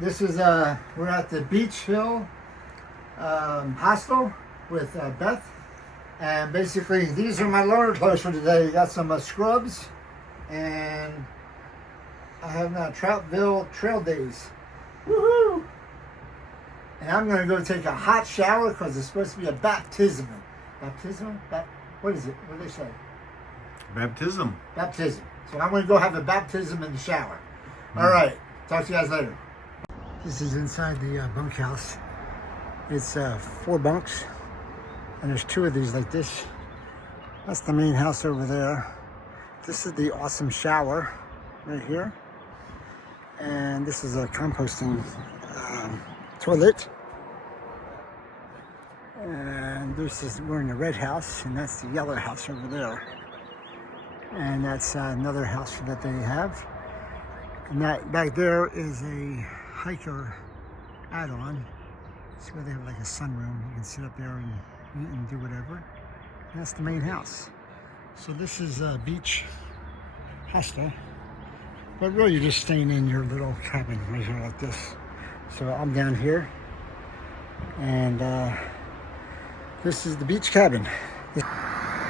This is we're at the Beech Hill Hostel with Beth, and basically these are my loaner clothes for today. You got some scrubs, and I have now Troutville Trail Days. Woohoo! And I'm gonna go take a hot shower because it's supposed to be a baptism. Baptism? What is it? What do they say? Baptism. Baptism. So I'm gonna go have a baptism in the shower. All right. Talk to you guys later. This is inside the bunkhouse. It's 4 bunks, and there's 2 of these like this. That's the main house over there. This is the awesome shower right here, and this is a composting toilet. And this is, we're in the red house, and that's the yellow house over there. And that's another house that they have. And that back there is a hiker add-on. It's where they have like a sunroom. You can sit up there and eat and do whatever. And that's the main house. So this is Beech Hostel. But really you're just staying in your little cabin right here like this. So I'm down here. And this is the beach cabin.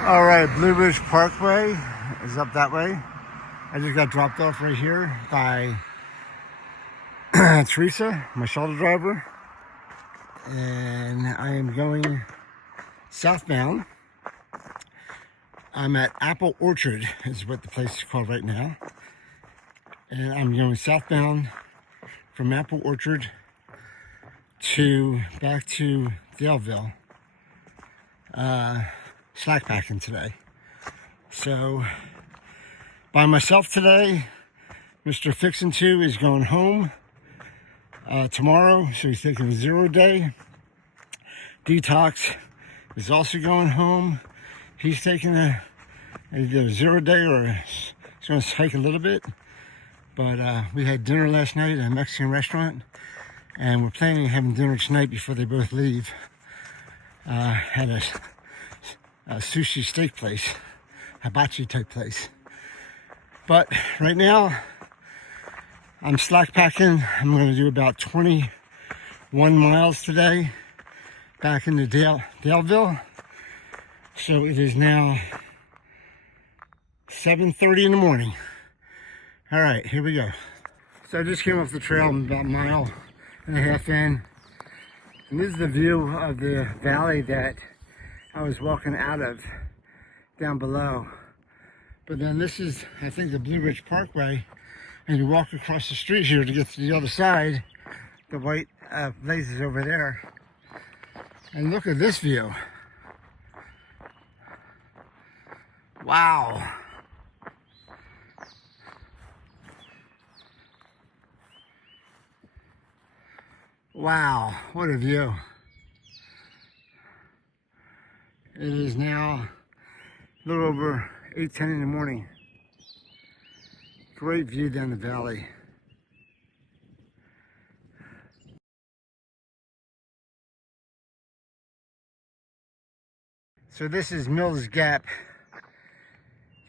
All right, Blue Ridge Parkway is up that way. I just got dropped off right here by Teresa, my shuttle driver, and I am going southbound. I'm at Apple Orchard, is what the place is called right now, and I'm going southbound from Apple Orchard back to Daleville, slackpacking today. So by myself today. Mr. Fixinto is going home tomorrow, so he's taking a 0 day. Detox is also going home. He's taking either a 0 day or he's going to hike a little bit. But we had dinner last night at a Mexican restaurant, and we're planning on having dinner tonight before they both leave at a sushi steak place, Hibachi type place. But right now, I'm slackpacking. I'm going to do about 21 miles today back into Daleville. So it is now 7:30 in the morning. All right, here we go. So I just came off the trail. I'm about 1.5 miles in. And this is the view of the valley that I was walking out of down below. But then this is, I think, the Blue Ridge Parkway, and you walk across the street here to get to the other side. The white blazes over there. And look at this view. Wow. Wow, what a view. It is now a little over 8:10 in the morning. Great view down the valley. So this is Mills Gap.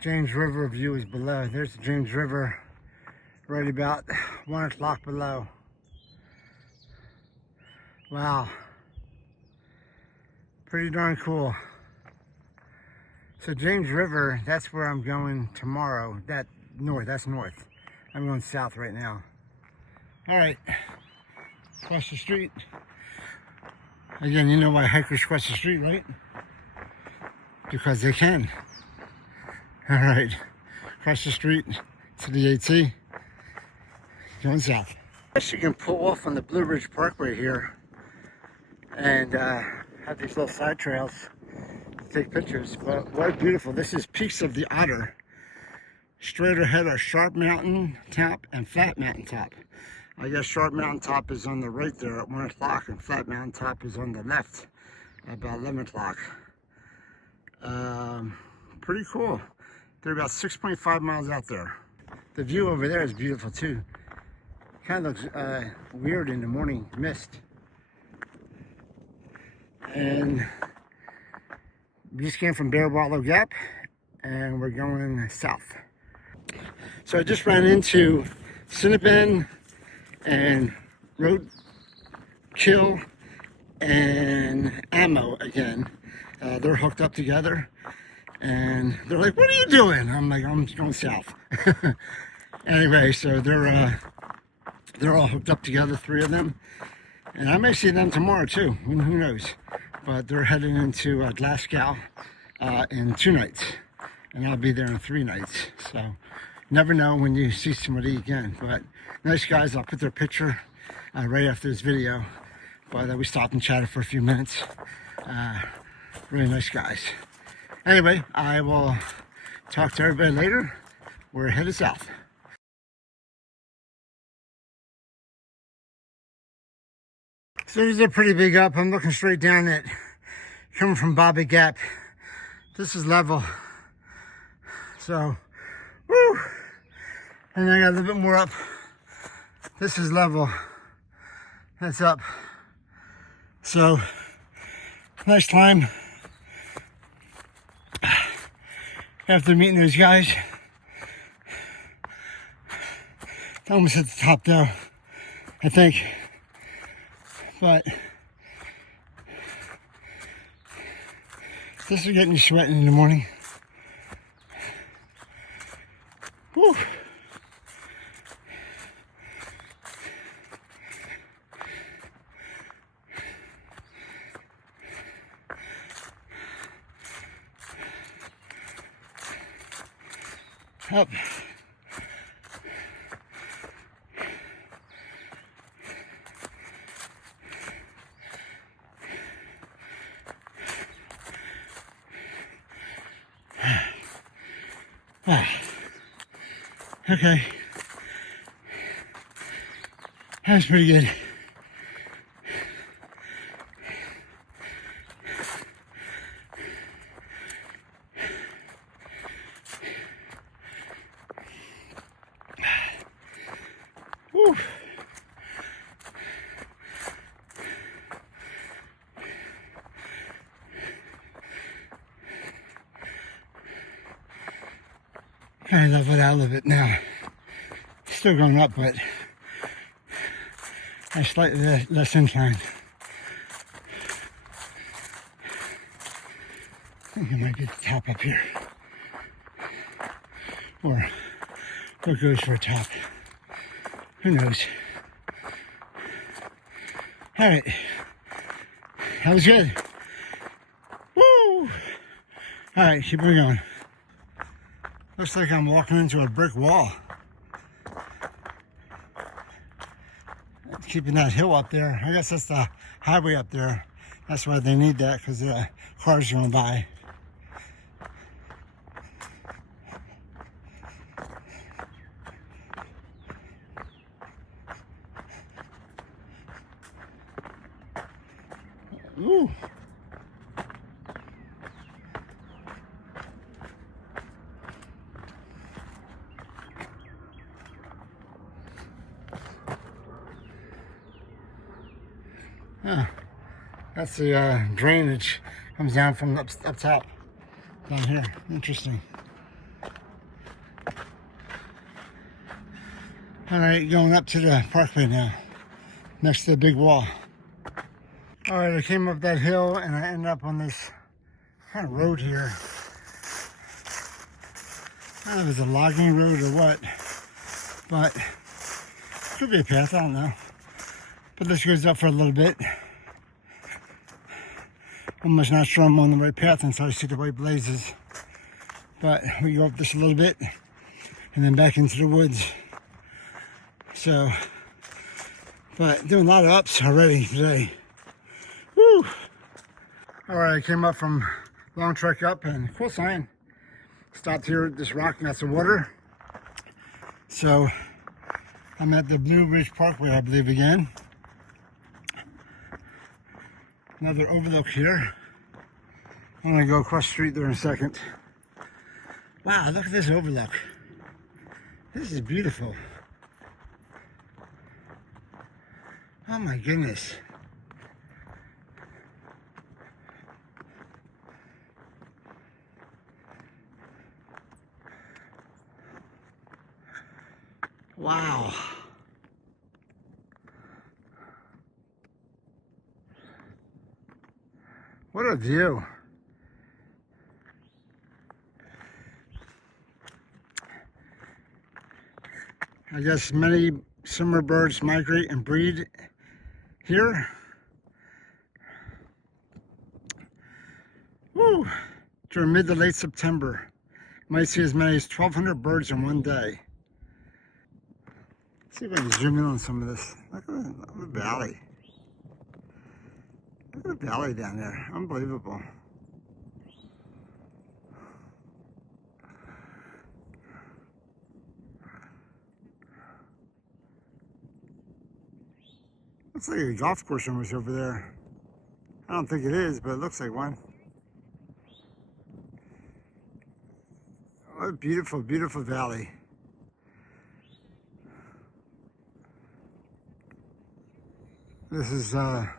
James River view is below. There's the James River right about 1 o'clock below. Wow. Pretty darn cool. So James River, that's where I'm going tomorrow. That's north. I'm going south right now. All right, across the street. Again, you know why hikers cross the street, right? Because they can. All right, across the street to the AT, going south. I guess you can pull off on the Blue Ridge Parkway here and have these little side trails to take pictures. But what beautiful. This is Peaks of the Otter. Straight ahead are Sharp Mountain Top and Flat Mountain Top. I guess Sharp Mountain Top is on the right there at 1 o'clock, and Flat Mountain Top is on the left at about 11 o'clock. Pretty cool. They're about 6.5 miles out there. The view over there is beautiful too. Kind of looks weird in the morning mist. And we just came from Bearwallow Gap, and we're going south. So I just ran into Cinnabon and roadkill and ammo again. They're hooked up together, and they're like, "What are you doing?" I'm like, "I'm going south." Anyway, so they're all hooked up together, 3 of them, and I may see them tomorrow too. Who knows? But they're heading into Glasgow in 2 nights, and I'll be there in 3 nights. So never know when you see somebody again. But nice guys. I'll put their picture right after this video. But we stopped and chatted for a few minutes. Really nice guys. Anyway, I will talk to everybody later. We're headed south. So there's a pretty big up. I'm looking straight down it. Coming from Bobby Gap. This is level. So, woo! And then I got a little bit more up. This is level. That's up. So, nice climb. After meeting those guys. Almost at the top though, I think. But this is getting you sweating in the morning. Woo. Up. Okay. That was pretty good. Woo. I love it out of it now. Still going up, but I slightly less incline. I think I might get the top up here. Or what goes for a top. Who knows? Alright. That was good. Woo! Alright, keep on going. Looks like I'm walking into a brick wall. Keeping that hill up there. I guess that's the highway up there. That's why they need that, because the cars are going by. Ooh. Huh. That's the drainage comes down from up top down here. Interesting. All right, going up to the parkway now, next to the big wall. All right, I came up that hill and I ended up on this kind of road here. I don't know if it's a logging road or what, but it could be a path, I don't know. But this goes up for a little bit. Almost not sure I'm on the right path until I see the white blazes. But we go up this a little bit and then back into the woods. So, but doing a lot of ups already today. Woo! All right, I came up from long trek up and cool sign. Stopped here at this rock and got some water. So I'm at the Blue Ridge Parkway, I believe, again. Another overlook here. I'm gonna go across the street there in a second. Wow, look at this overlook. This is beautiful. Oh my goodness. Wow. What a view. I guess many summer birds migrate and breed here. Woo! During mid to late September, you might see as many as 1,200 birds in one day. Let's see if I can zoom in on some of this. Look at the valley. Look at the valley down there. Unbelievable. Looks like a golf course almost over there. I don't think it is, but it looks like one. What a beautiful, beautiful valley. This is how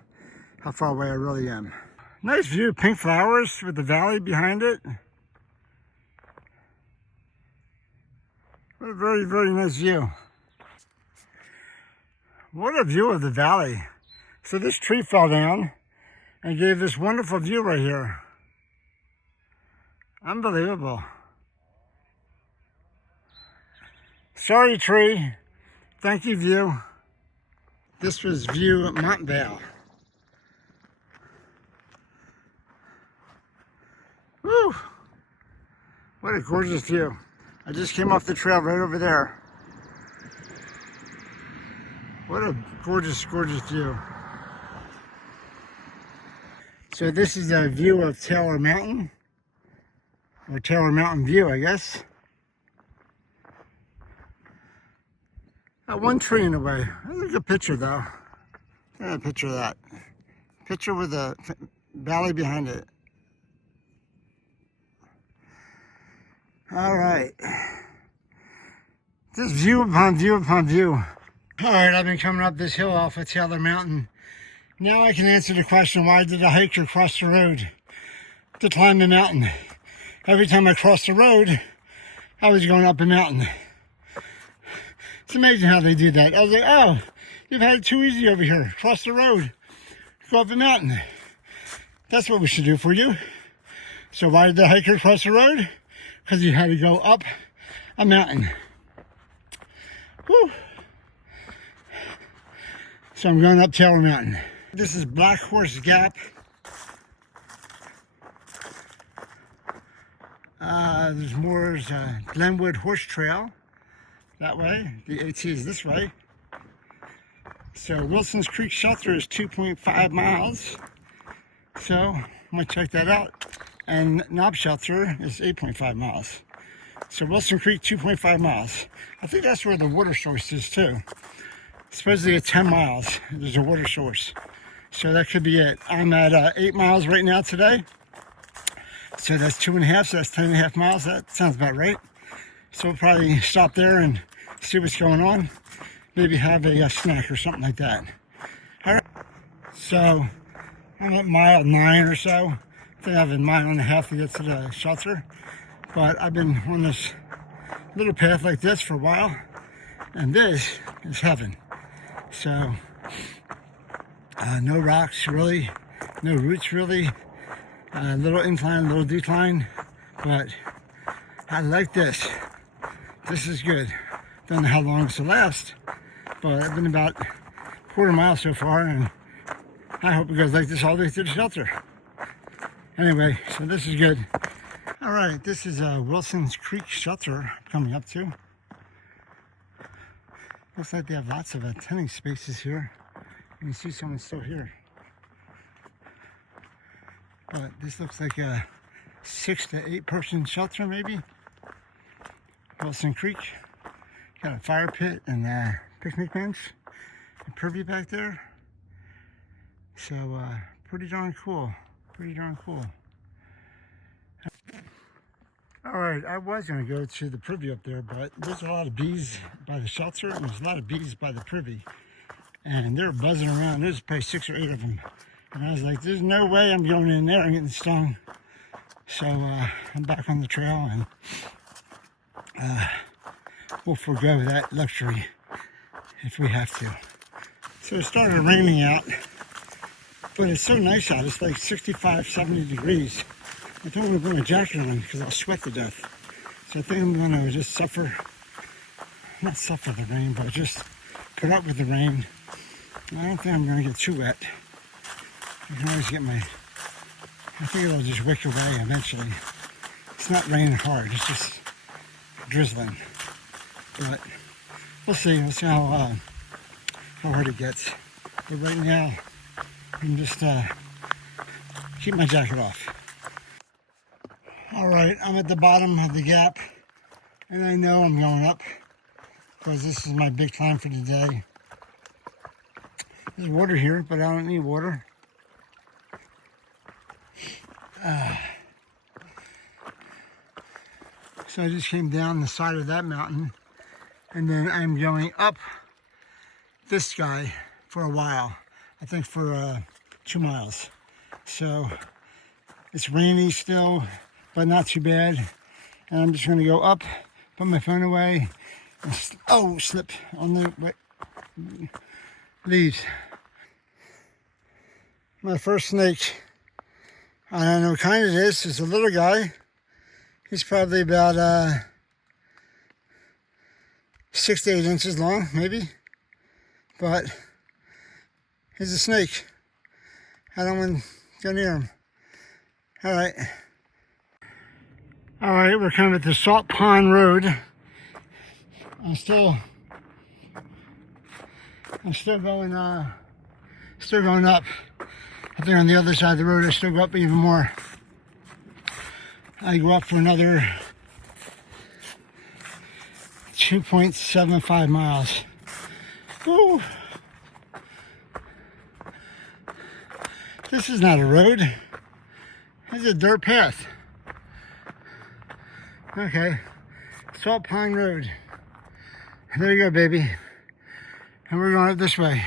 far away I really am. Nice view, pink flowers with the valley behind it. What a very, very nice view. What a view of the valley. So this tree fell down and gave this wonderful view right here. Unbelievable. Sorry, tree. Thank you, view. This was view at Montvale. Woo! What a gorgeous view. I just came off the trail right over there. What a gorgeous, gorgeous view. So this is a view of Taylor Mountain, or Taylor Mountain View, I guess. Got one tree in the way. That's a good picture, though. Yeah, a picture of that. Picture with the valley behind it. All right. Just view upon view upon view. All right, I've been coming up this hill off of Taylor Mountain. Now I can answer the question, why did a hiker cross the road to climb the mountain? Every time I crossed the road, I was going up a mountain. It's amazing how they do that. I was like, oh, you've had it too easy over here. Cross the road, go up a mountain. That's what we should do for you. So why did the hiker cross the road? Because he had to go up a mountain. Woo! So I'm going up Taylor Mountain. This is Black Horse Gap. There's more Glenwood Horse Trail that way. The AT is this way. So Wilson's Creek Shelter is 2.5 miles. So I'm gonna check that out. And Knob Shelter is 8.5 miles. So Wilson Creek, 2.5 miles. I think that's where the water source is too. Supposedly at 10 miles, there's a water source. So that could be it. I'm at 8 miles right now today. So that's 2.5, so that's 10.5 miles. That sounds about right. So we'll probably stop there and see what's going on. Maybe have a snack or something like that. All right. So I'm at mile 9 or so. I think I have a mile and a half to get to the shelter. But I've been on this little path like this for a while. And this is heaven. So, no rocks really, no roots really, little incline, little decline, but I like this. This is good. Don't know how long this will last, but I've been about a quarter mile so far, and I hope it goes like this all the way to the shelter. Anyway, so this is good. All right, this is Wilson's Creek Shelter I'm coming up to. Looks like they have lots of tenting spaces here. You can see someone still here. But this looks like a 6 to 8 person shelter maybe. Wilson Creek. Got a fire pit and a picnic bench and purview back there. So pretty darn cool. Pretty darn cool. All right, I was going to go to the privy up there, but there's a lot of bees by the shelter, and there's a lot of bees by the privy. And they're buzzing around. There's probably 6 or 8 of them. And I was like, there's no way I'm going in there and getting stung. So I'm back on the trail, and we'll forego that luxury if we have to. So it started raining out. But it's so nice out. It's like 65, 70 degrees. I don't want to bring a jacket on because I'll sweat to death. So I think I'm going to just not suffer the rain, but just put up with the rain. I don't think I'm going to get too wet. I can always I think it'll just wick away eventually. It's not raining hard, it's just drizzling. But we'll see how hard it gets. But right now, I'm just keep my jacket off. All right, I'm at the bottom of the gap, and I know I'm going up because this is my big climb for the day. There's water here, but I don't need water. So I just came down the side of that mountain, and then I'm going up this guy for a while. I think for 2 miles. So it's rainy still, but not too bad. And I'm just going to go up, put my phone away, and slip on the leaves. My first snake, I don't know what kind it is. It's a little guy. He's probably about 6 to 8 inches long, maybe. But he's a snake. I don't want to go near him. All right, we're kind of at the Salt Pond Road. I'm still going up. I think on the other side of the road, I still go up even more. I go up for another 2.75 miles. Woo! This is not a road. This is a dirt path. Okay, Salt Pond Road. There you go, baby. And we're going up this way.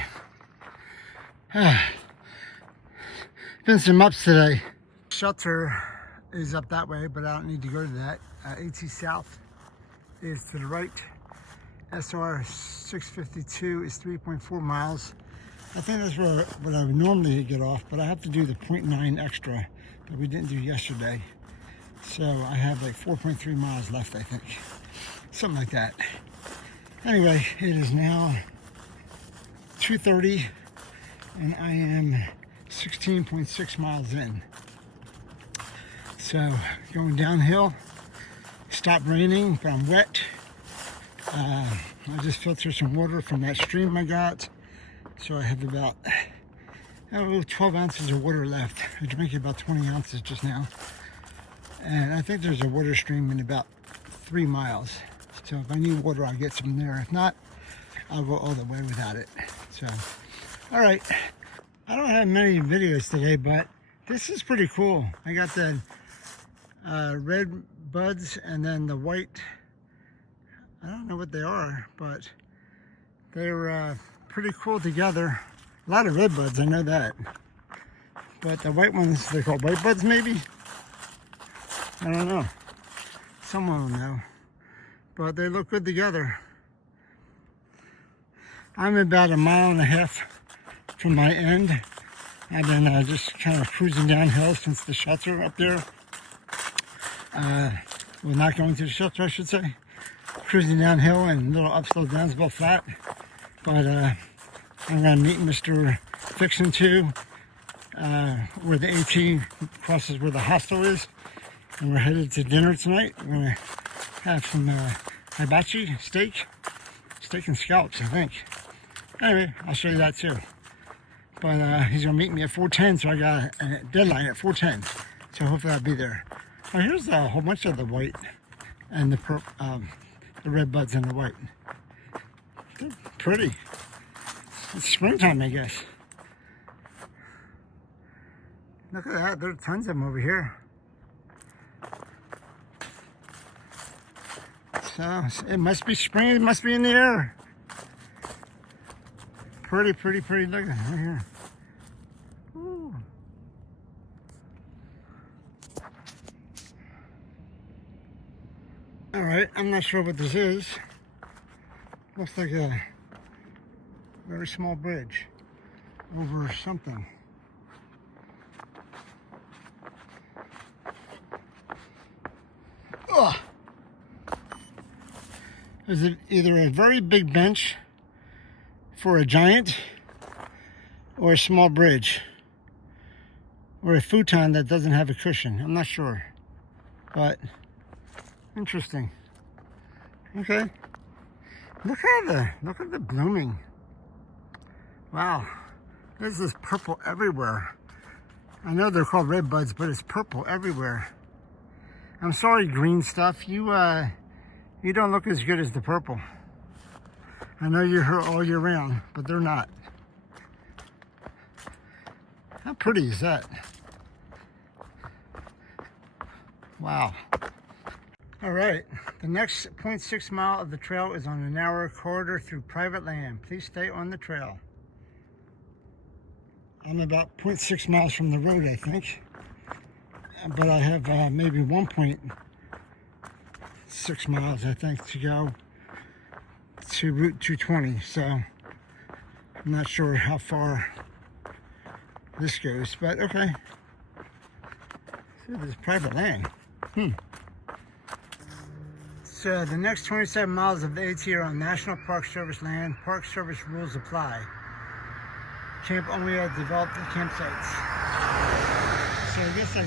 Been some ups today. Shelter is up that way, but I don't need to go to that. AT South is to the right. SR 652 is 3.4 miles. I think that's what I would normally get off, but I have to do the 0.9 extra that we didn't do yesterday. So I have like 4.3 miles left, I think. Something like that. Anyway, it is now 2:30 and I am 16.6 miles in. So going downhill, stopped raining, but I'm wet. I just filtered some water from that stream I got. So I have about 12 ounces of water left. I drank about 20 ounces just now. And I think there's a water stream in about 3 miles. So if I need water, I'll get some there. If not, I'll go all the way without it. So, all right. I don't have many videos today, but this is pretty cool. I got the red buds and then the white. I don't know what they are, but they're pretty cool together. A lot of red buds, I know that. But the white ones, they're called white buds maybe? I don't know. Someone will know. But they look good together. I'm about 1.5 miles from my end. I've been just kind of cruising downhill since the shelter up there. Well, not going to the shelter, I should say. Cruising downhill and little ups, little downs, both flat. But I'm going to meet Mr. Fixinto where the AT crosses where the hostel is. And we're headed to dinner tonight. We're going to have some hibachi steak and scallops, I think. Anyway, I'll show you that too. But he's going to meet me at 4:10, so I got a deadline at 4:10. So hopefully I'll be there. Oh, here's a whole bunch of the white and the red buds and the white. They're pretty. It's springtime, I guess. Look at that. There are tons of them over here. So it must be spring. It must be in the air. Pretty. Look at it right here. Ooh. All right, I'm not sure what this is. Looks like a very small bridge over something. Ugh. There's either a very big bench for a giant or a small bridge or a futon that doesn't have a cushion. I'm not sure, but interesting. Okay, look at the blooming. Wow, this is purple everywhere. I know they're called red buds, but it's purple everywhere. I'm sorry, green stuff. You don't look as good as the purple. I know you're here all year round, but they're not. How pretty is that? Wow. All right, the next 0.6 mile of the trail is on a narrow corridor through private land. Please stay on the trail. I'm about 0.6 miles from the road, I think. But I have maybe 1.6 miles, I think, to go to Route 220. So I'm not sure how far this goes, but okay. So there's private land. So the next 27 miles of the AT are on National Park Service land. Park Service rules apply. Camp only at developed campsites. So I guess I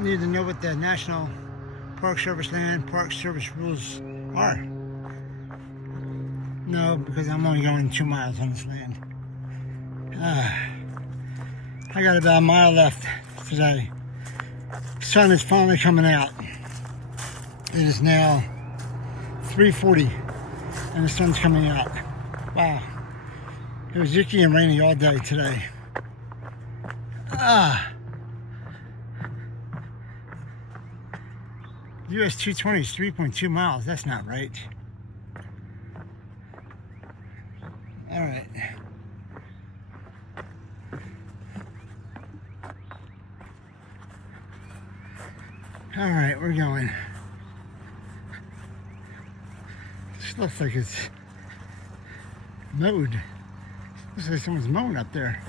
need to know what the National Park Service land, Park Service rules are. No, because I'm only going 2 miles on this land. I got about a mile left today. Sun is finally coming out. It is now 3:40 and the sun's coming out. Wow. It was icky and rainy all day today. US 220 is 3.2 miles. That's not right. All right. All right, we're going. This looks like it's mowed. Looks like someone's mowing up there.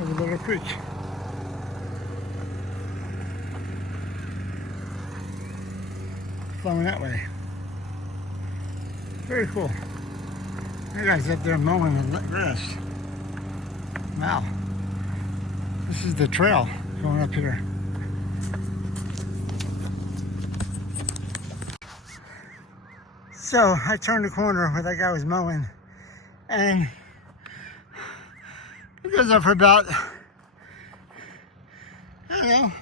Over the little creek. Flowing that way. Very cool. That guy's up there mowing the grass. Wow. This is the trail going up here. So I turned the corner where that guy was mowing, and it goes up for about, I don't know,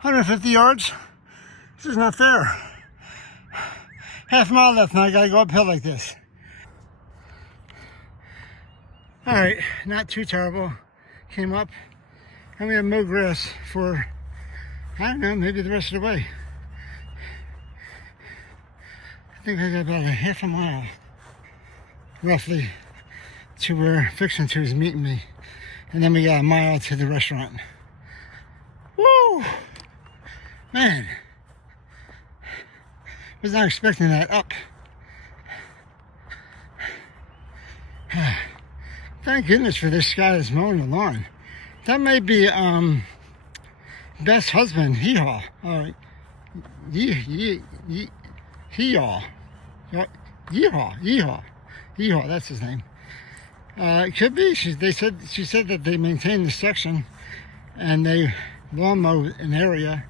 150 yards. This is not fair. Half mile left, now I gotta go uphill like this. All right, not too terrible. Came up. I'm gonna mow grass for, I don't know, maybe the rest of the way. I think I got about a half a mile, roughly, to where Fixinto is meeting me. And then we got a mile to the restaurant. Woo! Man. Was not expecting that up. Thank goodness for this guy that's mowing the lawn. That may be Beth's husband, Hee-haw. Hee-haw. Yeehaw, that's his name. It could be. She said that they maintain the section and they lawn mow an area.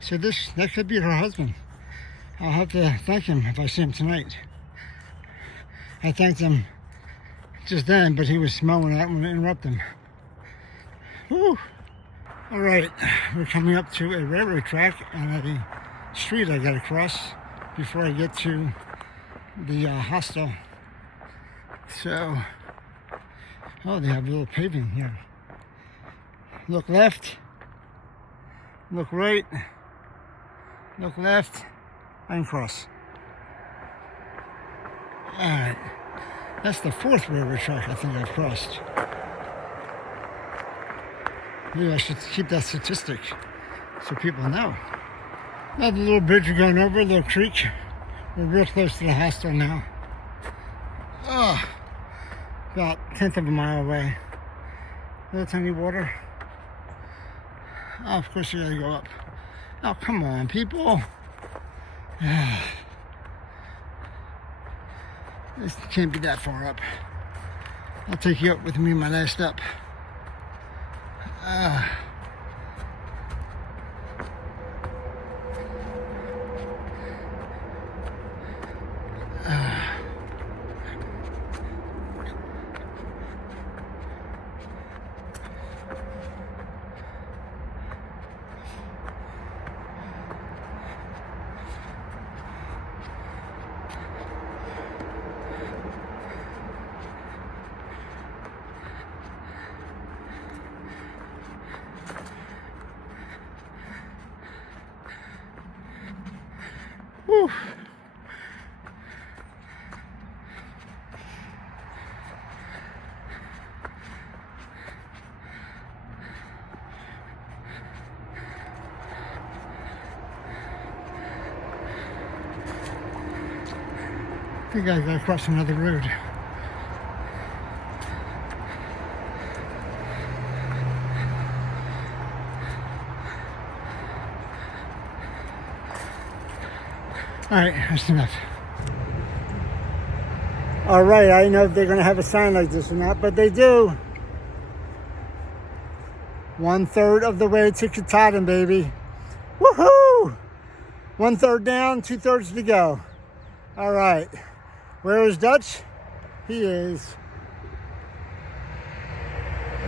So that could be her husband. I'll have to thank him if I see him tonight. I thanked him just then, but he was mowing. I didn't want to interrupt him. Woo! All right, we're coming up to a railroad track and a street I gotta cross before I get to the hostel. So, oh, they have a little paving here. Look left, look right, look left, and cross. All right, that's the 4th railroad track I think I've crossed. Maybe I should keep that statistic so people know. Another little bridge we're going over, a little creek. We're real close to the hostel now. Oh, About a tenth of a mile away. Little tiny water. Oh, of course you gotta go up. Oh, come on, people. This can't be that far up. I'll take you up with me my last up. Whew. I think I gotta cross another road. All right, that's enough. All right, I don't know if they're gonna have a sign like this or not, but they do. 1/3 of the way to Katahdin, baby. Woohoo! 1/3 down, 2/3 to go. All right, where is Dutch? He is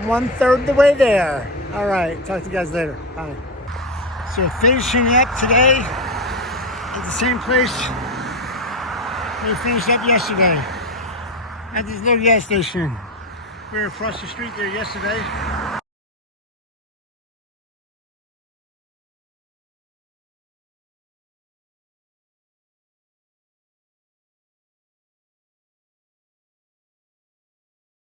1/3 the way there. All right, talk to you guys later. Bye. So finishing up today at the same place we finished up yesterday, at this little gas station. We were across the street there yesterday.